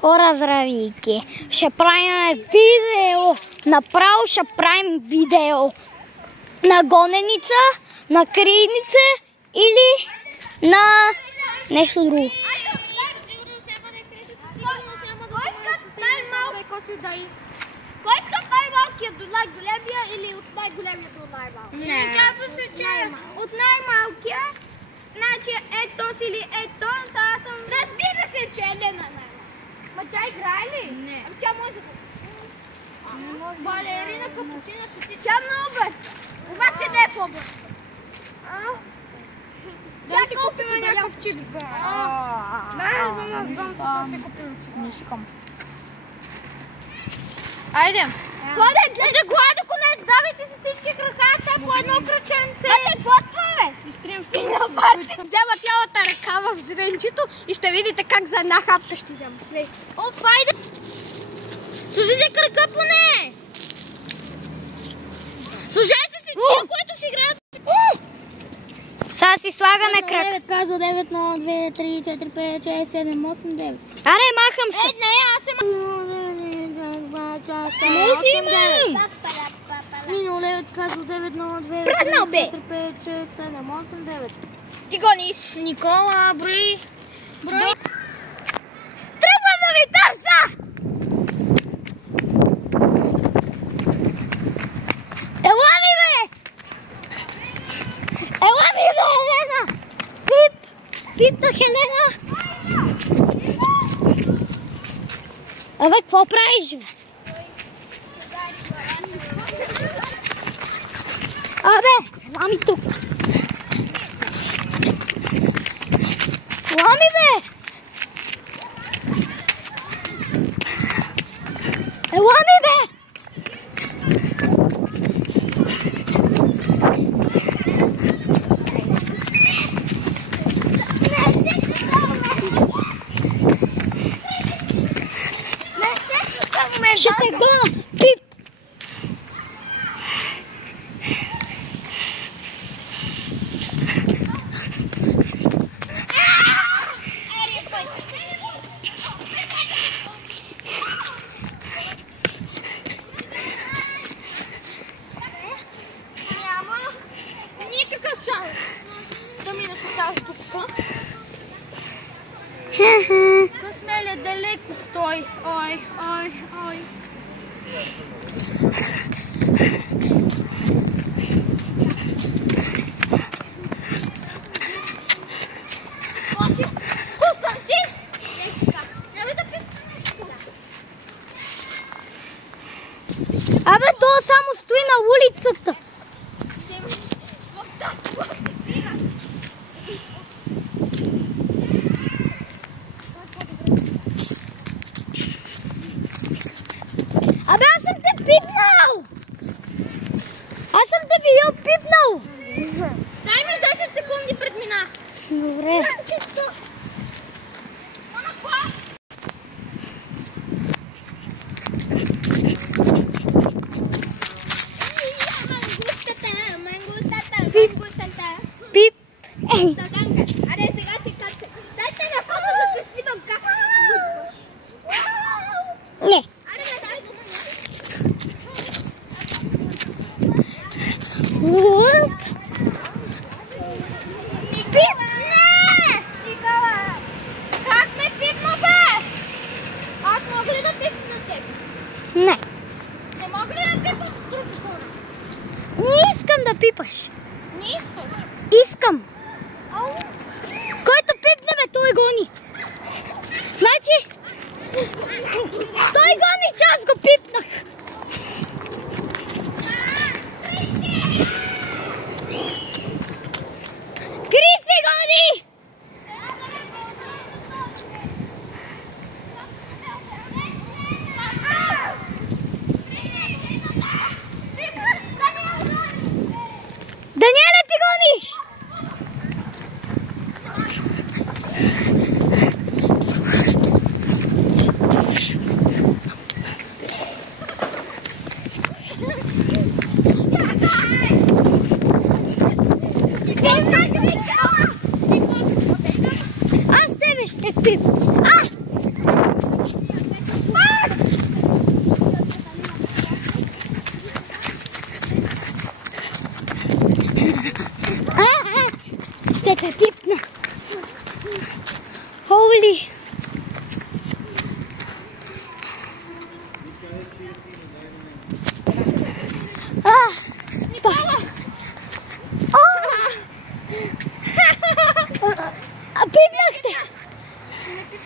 Хора, здравейки! Ще правим видео. Направо ще правим видео. На гоненица, на крийница или на нещо друго. Кой иска най-малкият до най-големия или от най-големия до най-малкия? Казва се, че от най-малкия, значи ето си или ето, сега съм... Разбира се, че е Елена най-малкия. Ма тя играе ли? Не. Ами тя може да... Балерина капучина ще си... Тя много бърза. Обаче не е по-бърза. Тя си купим някакъв чипс, бе. Да, си купим чипс. Не искам. Айде! Айде, Гладо конец, давайте си всички краката по едно кръченце! Бате, готва, бе! Изтрим ще на парти. Взема цялата ръка в зренчето и ще видите как за една хапка ще взема. Оф, айде! Служите крака поне! Служете си тия, които ще играят! Сега си слагаме крак. 9, казва 9, 0, 2, 3, 4, 5, 6, 7, 8, 9. Аре, махам се. Не, аз съм... Не снимам! Минало 9, казва 9, 0, 2, Пръднал, 3, бе! 4, 5, 6, 7, 8, 9. Ти гониш. Никола, брои! Тръгва да ви търса! Ела ми, бе! Ела ми, бе, Елена! Пип! Пипнах Елена! Абе, какво правиш, бе? Абе, ела ми тук! Ела ми, бе! Ела ми, бе! Ще те гона! Пип! Няма никакъв шанс да минеш от тази дупка. С Меля далеко стой. Ой, ой, ой. Константин! Няма да питам нещо. Абе, то само стои на улицата. Абе, аз съм те пипнал! Аз съм те бил пипнал! Дай ми 10 секунди пред мина. Добре. Пип! Ей! Аре, сега ти качка. Дай телефона да те снимам как се бутваш. Не! Аре, бе, дай го. Пип! Никола! Как ме пипна, бе? Аз мога ли да пипна теб? Не! Не мога ли да пипна с други хора? Не искам да пипаш! Не искаш. Искам! Който пипне, бе, той гони! Значи... Той гони!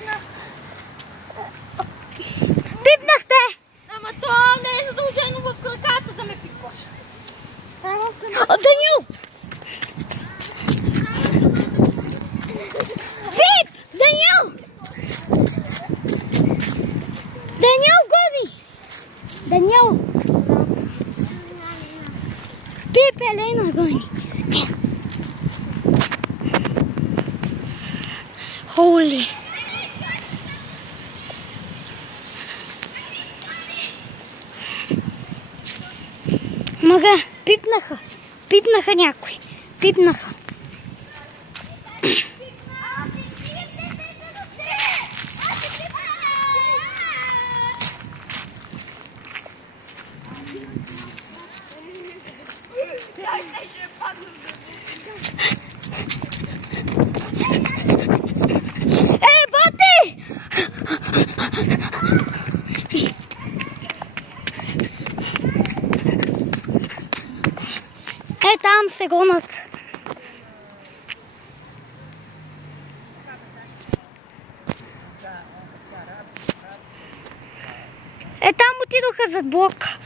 пипна. Пипнахте! Ама то не е задължено в краката да ме пипаш. Трябва се... Данил! Пип! Данил! Данил гони! Данил! Пип Елена гони! Holy! Мага, пипнаха някой. Пипнаха. Бати! Там се гонат. Там отидоха зад блока.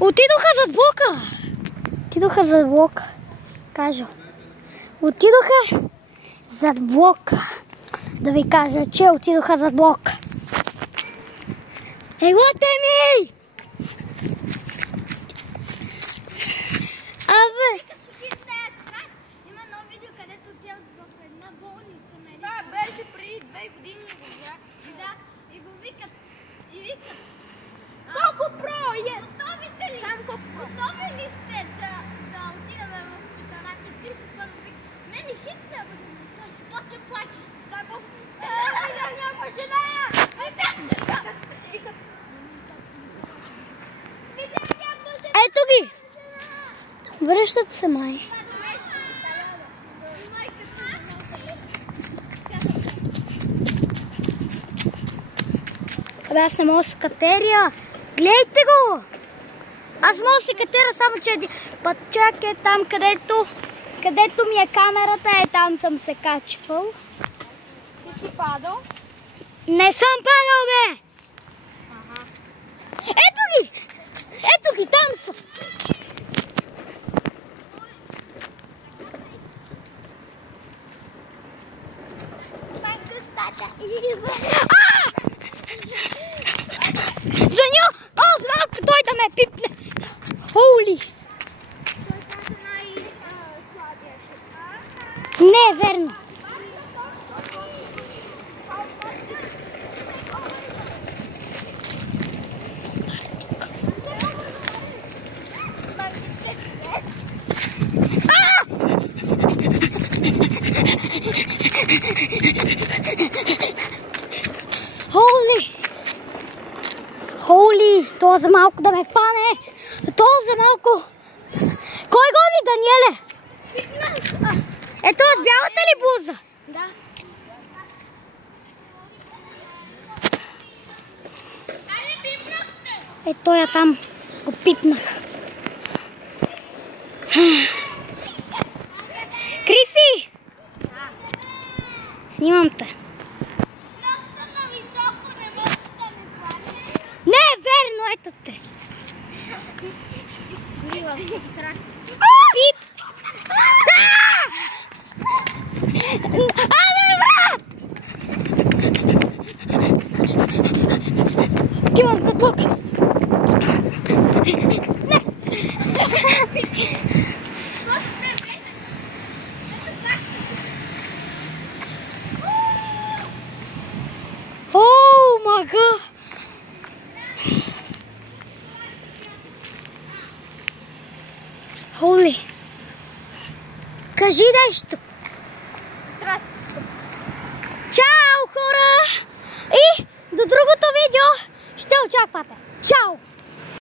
Отидоха зад блока. Кажа. Отидоха зад блока. Да ви кажа, че отидоха зад блока. Елате ми! Абе! Има едно видео, където отиват в една болница. Това беше преди 2 години и го викат. Колко про е? Готови ли? Готови ли сте да отидаме в призаната? Ти си първо викат. Мен и хитна да го страхи. После плачеш. Няма жена! Ето ги! Връщат се май. Абе, аз не мога да се катеря. Гледайте го! Аз мога да се катеря, само че един път чак там, където ми е камерата, там съм се качвал. Ти си падал? Не съм падал, бе! Ето ги, там са! Данил! Аз малко той да ме пипне! Холи! Не е верно! Холи! Това за малко да ме пане! Това за малко! Кой гони, Даниеле? Ето с бялата ли блуза? Да. Ето я там го пипнах. Криси! Снимам те. Не е верно, ето те. Пип! Отивам зад блока. О, мага! Холи! Кажи нещо! Здрасти! Чао, хора! И до другото видео ще очаквате. Чао!